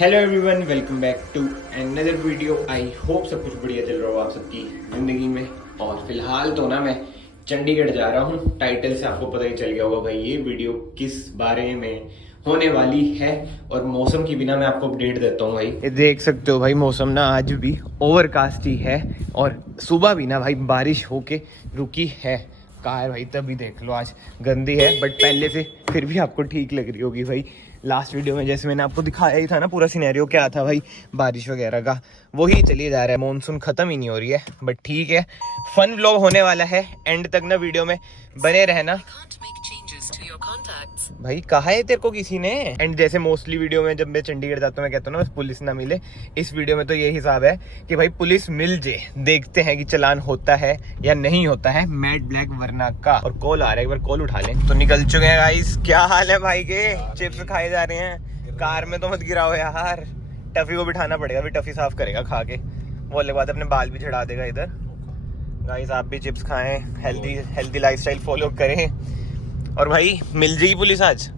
Hello everyone, welcome back to another video. I hope सब कुछ बढ़िया चल रहा हो आप सबकी ज़िंदगी में। और फिलहाल तो ना मैं चंडीगढ़ जा रहा हूँ। टाइटल से आपको पता ही चल गया होगा भाई ये वीडियो किस बारे में होने वाली है। और मौसम की बिना मैं आपको अपडेट देता हूँ भाई। ये देख सकते हो भाई, मौसम ना आज भी ओवरकास्ट ही है और सुबह भी ना भाई बारिश होके रुकी है। कार भाई तभी देख लो आज गंदी है, बट पहले से फिर भी आपको ठीक लग रही होगी भाई। लास्ट वीडियो में जैसे मैंने आपको दिखाया ही था ना, पूरा सिनेरियो क्या था भाई बारिश वगैरह का, वही चली जा रहा है। मॉनसून खत्म ही नहीं हो रही है, बट ठीक है, फन व्लॉग होने वाला है। एंड तक ना वीडियो में बने रहना। भाई कहा है तेरे को किसी ने? एंड जैसे मोस्टली वीडियो में जब मैं चंडीगढ़ जाता हूँ मैं कहता हूँ ना बस पुलिस ना मिले। इस वीडियो में तो ये हिसाब है कि भाई पुलिस मिल जे, देखते हैं कि चालान होता है या नहीं होता है मैट ब्लैक वरना का। और कॉल आ रहा है, एक बार कॉल उठा लें। तो निकल चुके हैं गाइस। क्या हाल है भाई के? चिप्स खाए जा रहे हैं। कार में तो मत गिराओ यार, टफी को बिठाना पड़ेगा, फिर टफी साफ करेगा खा के। वो अलग बात, अपने बाल भी झड़ा देगा इधर। गाइस आप भी चिप्स खाएं, हेल्दी लाइफस्टाइल फॉलो करें। और भाई मिल जाएगी पुलिस आज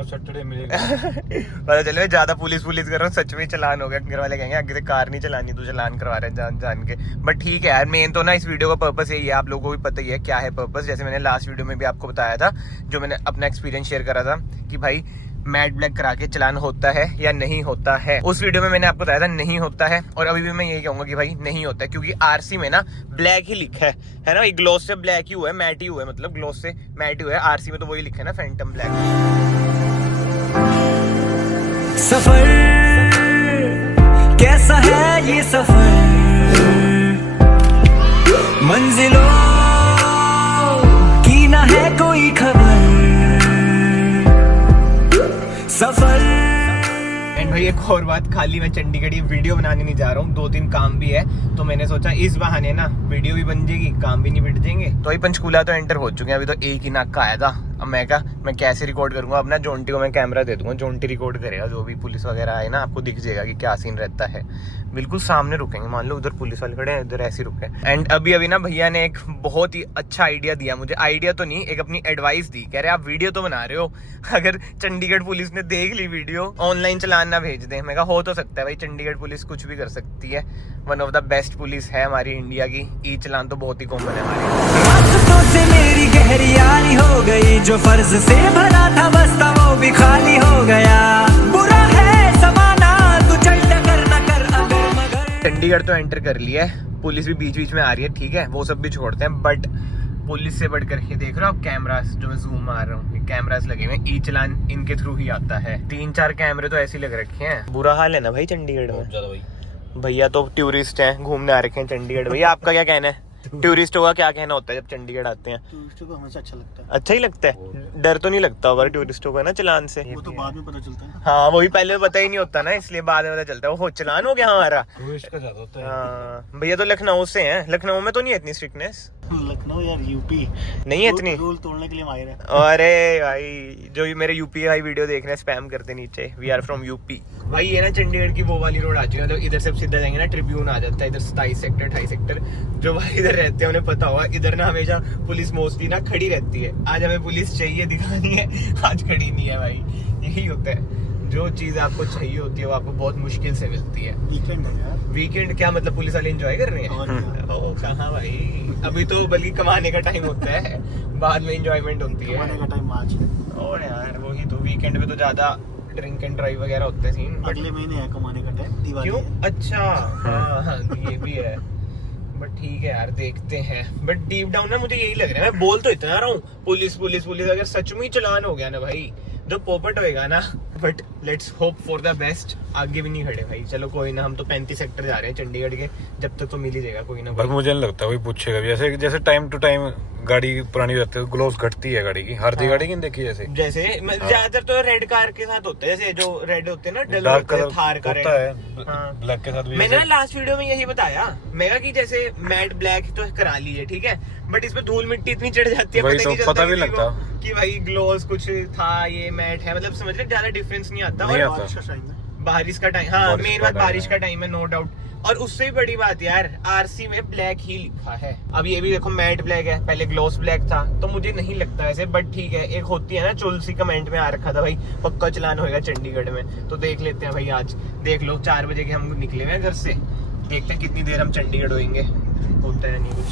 सैटरडे मिलेगा। पता चले ज्यादा पुलिस कर रहा हूँ, सच में चलान हो गया। घर वाले कहेंगे आगे से कार नहीं चलानी, तू चलान करवा रहे हैं जान के। बट ठीक है यार, मेन तो ना इस वीडियो का पर्पस यही है, आप लोगों को भी पता ही है क्या है पर्पस। जैसे मैंने लास्ट वीडियो में भी आपको बताया था, जो मैंने अपना एक्सपीरियंस शेयर करा था कि भाई मैट ब्लैक करा के चलान होता है या नहीं होता है। उस वीडियो में मैंने आपको बताया था नहीं होता है, और अभी भी मैं यही कहूंगा कि भाई नहीं होता है, क्योंकि आरसी में ना ब्लैक ही लिखा है ना। ग्लॉस से ब्लैक ही हुआ है, मैट ही हुआ है, मतलब ग्लॉस से मैट ही हुआ है। आरसी में तो वही लिखा है ना, फैंटम ब्लैक। सफर कैसा है ये सफर, मंजिलों की ना है कोई खबर, सफर। एंड भाई एक और बात, खाली मैं चंडीगढ़ ये वीडियो बनाने नहीं जा रहा हूँ, 2-3 काम भी है। तो मैंने सोचा इस बहाने ना वीडियो भी बन जाएगी, काम भी नहीं बिट जाएंगे। तो भाई पंचकूला तो एंटर हो चुके हैं, अभी तो एक ही नाका आया था। अब मैं कैसे रिकॉर्ड करूंगा? अपना जोंटी को मैं कैमरा दे दूंगा, जोंटी रिकॉर्ड करेगा। जो भी पुलिस वगैरह आए ना, आपको दिख जाएगा कि क्या सीन रहता है। बिल्कुल सामने रुकेंगे, मान लो उधर पुलिस वाले खड़े हैं, इधर ऐसे रुके। एंड अभी ना भैया ने एक बहुत ही अच्छा आइडिया दिया मुझे। आइडिया तो नहीं, एक अपनी एडवाइस दी। कह रहे आप वीडियो तो बना रहे हो, अगर चंडीगढ़ पुलिस ने देख ली वीडियो, ऑनलाइन चलान ना भेज दें। मैं कहा हो तो सकता है भाई, चंडीगढ़ पुलिस कुछ भी कर सकती है। One of the best police है हमारी इंडिया की। ई चलान तो बहुत ही कॉमन है हमारी। से मेरी गहरी यारी हो गई, जो फर्ज से भरा था बस्ता वो भी खाली हो गया। बुरा है जमाना, तू चल डगर न कर अगर मगर। चंडीगढ़ तो एंटर कर लिया है, पुलिस भी बीच बीच में आ रही है, ठीक है, वो सब भी छोड़ते हैं। बट पुलिस से बढ़कर ये देख रहे हो आप कैमरास, जो मैं जूम मार रहा हूँ, कैमरास लगे हुए। ई चलान इनके थ्रू ही आता है। 3-4 कैमरे तो ऐसे लग रखे हैं। बुरा हाल है ना भाई चंडीगढ़ में। ज्यादा भाई भैया तो टूरिस्ट हैं, घूमने आ रखे हैं चंडीगढ़। भैया आपका क्या कहना है? टूरिस्टों का क्या कहना होता है जब चंडीगढ़ आते हैं? टूरिस्टों को हमेशा अच्छा लगता है। अच्छा ही लगता है, डर तो नहीं लगता होगा टूरिस्टों को ना चलान से? वो तो बाद में पता चलता है ना। हाँ वही, पहले पता ही नहीं होता ना, इसलिए बाद में पता चलता है। वो चलान हो गया हमारा। टूरिस्ट का ज्यादा होता है। हाँ भैया तो लखनऊ से हैं, लखनऊ में तो नहीं है इतनी स्ट्रिक्टनेस। लखनऊ यार यूपी नहीं है इतनी। रूल तोड़ने के लिए माहिर है। अरे भाई जो ये मेरे यूपी भाई वीडियो देख रहे हैं, स्पैम करते नीचे, वी आर फ्रॉम यूपी। भाई ये ना चंडीगढ़ की वो वाली रोड आ चुकी है, तो इधर से सीधा जाएंगे ना ट्रिब्यून आ जाता है। इधर 27 सेक्टर 28 सेक्टर, जो भाई इधर रहते हैं उन्हें पता होगा। इधर ना हमेशा पुलिस मोस्टली ना खड़ी रहती है। आज हमें पुलिस चाहिए दिखानी है, आज खड़ी नहीं है भाई। यही होता है, जो चीज आपको चाहिए होती है वो आपको बहुत मुश्किल से मिलती है। वीकेंड है यार। वीकेंड क्या मतलब, पुलिस वाले एंजॉय कर रहे हैं? और क्या। ओ कहाँ भाई, अभी तो बल्कि कमाने का टाइम होता है, बाद में एंजॉयमेंट होती है। कमाने का टाइम आज है। और यार वही तो, वीकेंड पे तो ज्यादा ड्रिंक एंड ड्राइव वगैरह होते हैं सीन। अगले महीने है कमाने का टाइम, दिवाली क्यों? है। अच्छा हाँ ये भी है। बट ठीक है यार, देखते हैं। बट डीप डाउन ना मुझे यही लग रहा है, मैं बोल तो इतना रहा हूँ पुलिस पुलिस पुलिस, अगर सच में ही चलान हो गया ना भाई, जो पोपट होएगा ना। But let's hope for the best. आगे भी नहीं खड़े भाई, चलो कोई ना, हम तो 35 सेक्टर जा रहे हैं चंडीगढ़ के, जब तक तो मिल ही जाएगा कोई ना पर कोई। मुझे नहीं लगता कोई पूछेगा भी। जैसे जैसे टाइम टू टाइम गाड़ी पुरानी रहती है, ग्लोव्स घटती है गाड़ी की, हर दी गाड़ी की देखी जैसे। जैसे ज्यादातर तो रेड कार के साथ होता है, जैसे जो रेड होते हैं ना, डल डार्क होते हैं, कलर थार का होता है, हाँ। ब्लैक के साथ भी। मैंने ना लास्ट वीडियो में यही बताया, मैं कहा कि जैसे मैट ब्लैक तो करा लीजिए ठीक है, बट इसमें धूल मिट्टी इतनी चढ़ जाती है, वही पता नहीं तो, चलता पता भी किसी को लगता। कि भाई ग्लोव्स कुछ था, ये मैट है, मतलब समझ रहे ज्यादा डिफरेंस नहीं आता। नहीं और आता। बारिश का टाइम है। बारिश का टाइम, हाँ बारिश मेन का बात time बारिश है। का टाइम है, नो डाउट। और उससे भी बड़ी बात यार, आरसी में ब्लैक ही लिखा है। अब ये भी देखो मैट ब्लैक है, पहले ग्लॉस ब्लैक था, तो मुझे नहीं लगता ऐसे, बट ठीक है। एक होती है ना चुलसी, कमेंट में आ रखा था भाई पक्का चलान होएगा चंडीगढ़ में, तो देख लेते हैं भाई। आज देख लो 4 बजे के हम निकले हुए हैं घर से, देखते हैं कितनी देर हम चंडीगढ़ होएंगे, होता है नहीं कुछ।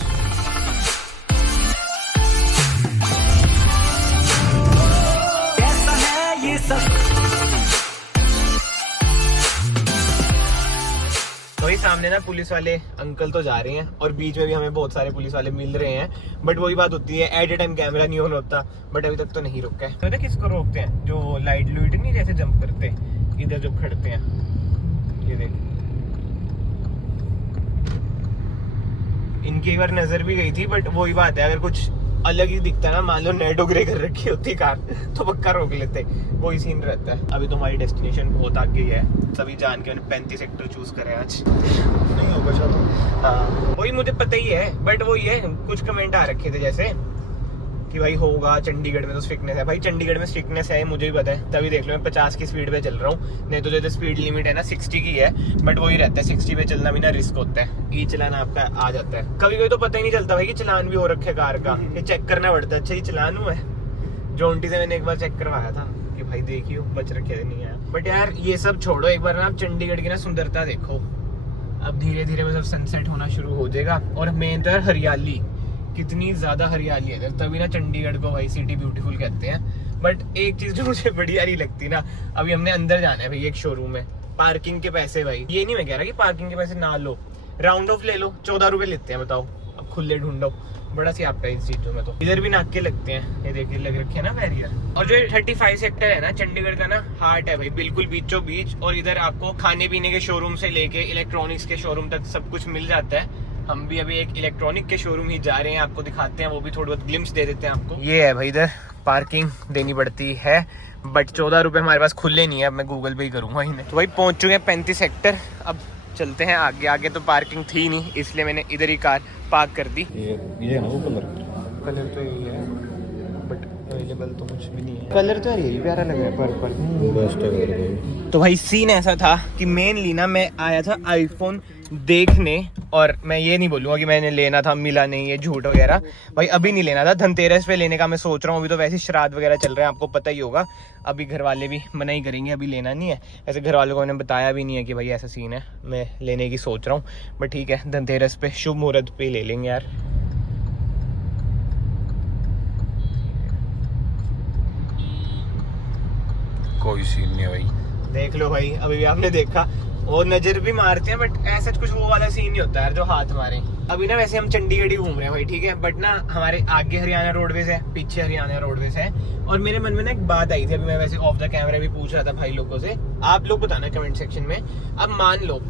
कैसा है ये सब वही सामने ना पुलिस वाले अंकल तो जा रहे हैं, और बीच में भी हमें बहुत सारे पुलिस वाले मिल रहे हैं, बट वही बात होती है एट ए टाइम कैमरा नहीं ऑन होता, बट अभी तक तो नहीं रुका है। पता किसको रोकते हैं? जो लाइट लुइट नहीं जैसे जंप करते, इधर जो खड़ते हैं, ये देख, इनकी एक बार नजर भी गई थी, बट वही बात है, अगर कुछ अलग ही दिखता है ना, मान लो नेटो ग्रे कर रखी होती कार, तो पक्का रोक लेते, वही सीन रहता है। अभी तो हमारी डेस्टिनेशन बहुत आगे है, सभी जान के मैंने 35 सेक्टर चूज करे आज। नहीं होगा चलो। हाँ वही मुझे पता ही है, बट वही है, कुछ कमेंट आ रखे थे जैसे कि भाई होगा चंडीगढ़ में तो स्ट्रिक्टनेस है। भाई चंडीगढ़ में स्ट्रिक्टनेस है मुझे भी पता है, तभी देख लो मैं 50 की स्पीड पे चल रहा हूँ, नहीं तो जो स्पीड लिमिट है ना 60 की है, बट वही रहता है 60 पे चलना भी ना रिस्क होता है, ई चलान आपका आ जाता है। कभी कभी तो पता ही नहीं चलता भाई कि चलान भी हो रखे है कार का, ये चेक करना पड़ता है, अच्छा ये चलान हुआ है। जोंटी से मैंने एक बार चेक करवाया था कि भाई देखियो बच रखे नहीं है। बट यार ये सब छोड़ो, एक बार ना आप चंडीगढ़ की ना सुंदरता देखो। अब धीरे धीरे मतलब सनसेट होना शुरू हो जाएगा, और मेन तो यार हरियाली, कितनी ज्यादा हरियाली है इधर, तभी ना चंडीगढ़ को भाई सिटी ब्यूटीफुल कहते हैं। बट एक चीज जो मुझे बढ़िया नहीं लगती ना, अभी हमने अंदर जाना है भाई एक शोरूम में, पार्किंग के पैसे भाई, ये नहीं मैं कह रहा कि पार्किंग के पैसे ना लो, राउंड ऑफ ले लो, 14 रुपए लेते हैं बताओ, अब खुले ढूंढो, बड़ा सी आपका इस चीजों में। तो इधर भी नाके लगते हैं, ये देखिए लग रखे हैं ना बैरियर। और जो 35 सेक्टर है ना चंडीगढ़ का ना हार्ट है भाई, बिल्कुल बीचों बीच, और इधर आपको खाने पीने के शोरूम से लेके इलेक्ट्रॉनिक्स के शोरूम तक सब कुछ मिल जाता है। हम भी अभी एक इलेक्ट्रॉनिक के शोरूम ही जा रहे हैं, आपको दिखाते हैं, वो भी थोड़ी बहुत ग्लिम्स दे देते हैं आपको। ये है भाई, इधर पार्किंग देनी पड़ती है, बट 14 रुपए हमारे पास खुले नहीं है, अब मैं गूगल पे ही करूंगा इन्हें। तो भाई पहुंच चुके हैं 35 सेक्टर, अब चलते हैं आगे। आगे तो पार्किंग थी नहीं, इसलिए मैंने इधर ही कार पार्क कर दी। ये ना वो कलर तो यही है, बट अवेलेबल तो कुछ भी नहीं है। कलर तो यार ये भी प्यारा लग रहा है, पर्पल बेस्ट है। तो भाई सीन ऐसा था कि मेनली ना मैं आया था आईफोन देखने, और मैं ये नहीं बोलूँगा कि मैंने लेना था, मिला नहीं, ये झूठ वगैरह भाई, अभी नहीं लेना था, धनतेरस पे लेने का मैं सोच रहा हूँ। अभी तो वैसे श्राद्ध वगैरह चल रहे हैं, आपको पता ही होगा, अभी घर वाले भी मना ही करेंगे, अभी लेना नहीं है। वैसे घर वालों को मैंने बताया भी नहीं है कि भाई ऐसा सीन है, मैं लेने की सोच रहा हूँ, बट ठीक है धनतेरस पे शुभ मुहूर्त पे ले लेंगे यार। कोई सीन नहीं है भाई, देख लो भाई, अभी भी आपने देखा, और नजर भी मारते हैं, बट ऐसा कुछ वो वाला सीन नहीं होता यार जो हाथ मारे। अभी ना वैसे हम चंडीगढ़ ही घूम रहे हैं भाई, ठीक है, बट ना हमारे आगे हरियाणा रोडवेज है, पीछे हरियाणा रोडवेज है, और मेरे मन में ना एक बात आई थी, अभी मैं वैसे ऑफ द कैमरा भी पूछ रहा था भाई लोगों से, आप लोग बताना कमेंट सेक्शन में। अब मान लो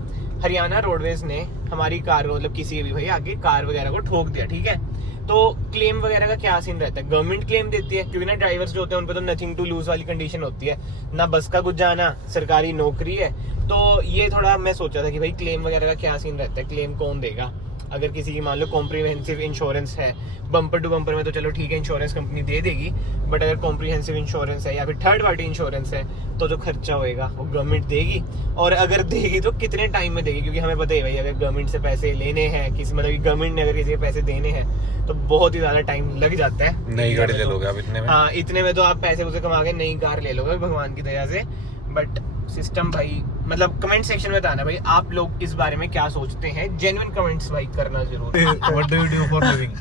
हरियाणा रोडवेज ने हमारी कार को, मतलब किसी भी भाई आगे कार वगैरह को ठोक दिया, ठीक है, तो क्लेम वगैरह का क्या सीन रहता है? गवर्नमेंट क्लेम देती है, क्योंकि ना ड्राइवर्स जो होते हैं उन पे तो नथिंग टू लूज वाली कंडीशन होती है, ना बस का कुछ जाना, सरकारी नौकरी है, तो ये थोड़ा मैं सोचा था कि भाई क्लेम वगैरह का क्या सीन रहता है, क्लेम कौन देगा? अगर किसी की मान लो कॉम्प्रिहेंसिव इंश्योरेंस है, बम्पर टू बम्पर में तो चलो ठीक है इंश्योरेंस कंपनी दे देगी, बट अगर कॉम्प्रिहेंसिव इंश्योरेंस है या फिर थर्ड पार्टी इंश्योरेंस है, तो जो खर्चा होएगा वो गवर्नमेंट देगी, और अगर देगी तो कितने टाइम में देगी? क्योंकि हमें पता है भाई अगर गवर्नमेंट से पैसे लेने हैं, किसी मतलब गवर्नमेंट ने अगर किसी के पैसे देने हैं तो बहुत ही ज्यादा टाइम लग जाता है। नई गाड़ी ले लोगे आप इतने में? हाँ, इतने में तो आप पैसे उसे कमा के नई कार ले लोगे भगवान की दया से। बट सिस्टम भाई, मतलब कमेंट सेक्शन में बताना भाई आप लोग इस बारे में क्या सोचते हैं, जेन्युइन कमेंट्स भाई करना जरूर। What do you do for living?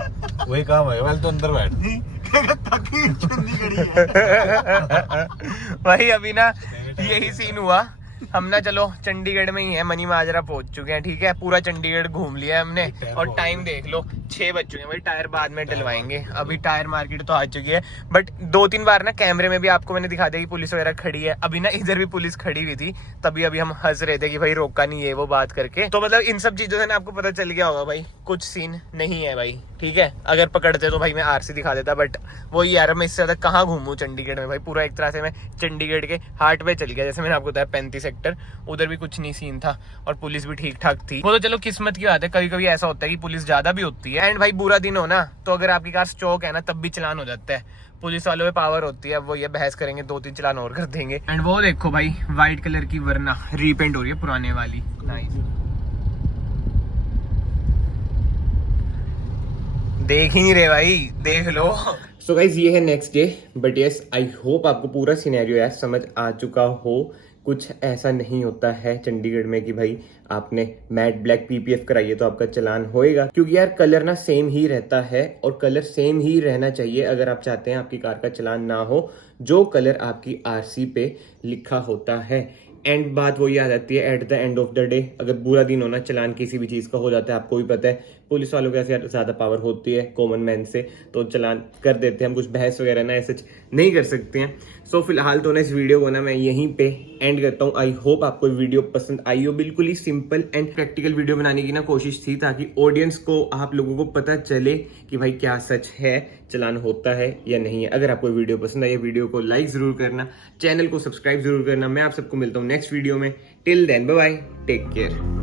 वही काम है, वेल तो अंदर बैठ। भाई अभी ना यही सीन हुआ, हम ना चलो चंडीगढ़ में ही है, मनी माजरा पहुंच चुके हैं, ठीक है, पूरा चंडीगढ़ घूम लिया है हमने, और टाइम देख लो 6 बज चुके हैं भाई, टायर बाद में डलवाएंगे, अभी टायर मार्केट तो आ चुकी है। बट 2-3 बार ना कैमरे में भी आपको मैंने दिखा दिया कि पुलिस वगैरह खड़ी है, अभी ना इधर भी पुलिस खड़ी हुई थी, तभी अभी हम हंस रहे थे कि भाई रोका नहीं है वो बात करके, तो मतलब इन सब चीजों से ना आपको पता चल गया होगा भाई कुछ सीन नहीं है भाई, ठीक है, अगर पकड़ते तो भाई मैं आरसी दिखा देता, बट वही यार मैं इससे ज्यादा कहाँ घूमूं चंडीगढ़ में भाई। पूरा एक तरह से मैं चंडीगढ़ के हार्ट पे चल गया, जैसे मैंने आपको बताया 35 सेक्टर, उधर भी कुछ नहीं सीन था और पुलिस भी ठीक ठाक थी। वो तो चलो किस्मत की बात है, कभी कभी ऐसा होता है कि पुलिस ज्यादा भी होती है। एंड भाई बुरा दिन हो ना तो अगर आपकी कार स्टॉक है ना तब भी चलान हो जाता है, पुलिस वालों में पावर होती है। अब वो ये बहस करेंगे, 2-3 चलान और कर देंगे। एंड वो देखो भाई व्हाइट कलर की वरना रीपेंट हो रही है पुराने वाली, नाइस। देख ही नहीं रहे भाई, देख लो। सो गाइज ये है next day, but yes I hope आपको पूरा सिनेरियो यार समझ आ चुका हो। कुछ ऐसा नहीं होता है चंडीगढ़ में कि भाई आपने मैट ब्लैक पीपीएफ कराई है तो आपका चलान होएगा, क्योंकि यार कलर ना सेम ही रहता है और कलर सेम ही रहना चाहिए अगर आप चाहते हैं आपकी कार का चलान ना हो, जो कलर आपकी आरसी पे लिखा होता है। एंड बात वही आ जाती है, at the end of the day अगर बुरा दिन होना, चलान किसी भी चीज़ का हो जाता है, आपको भी पता है पुलिस वालों के ऐसे ज़्यादा पावर होती है कॉमन मैन से, तो चलान कर देते हैं। हम कुछ बहस वगैरह ना ऐसे नहीं कर सकते हैं। सो फिलहाल तो ना इस वीडियो को ना मैं यहीं पे एंड करता हूँ। आई होप आपको वीडियो पसंद आई हो। बिल्कुल ही सिंपल एंड प्रैक्टिकल वीडियो बनाने की ना कोशिश थी, ताकि ऑडियंस को, आप लोगों को पता चले कि भाई क्या सच है, चलान होता है या नहीं है। अगर आपको वीडियो पसंद आई, वीडियो को लाइक जरूर करना, चैनल को सब्सक्राइब जरूर करना। मैं आप सबको मिलता हूँ नेक्स्ट वीडियो में। Till then bye bye, take care.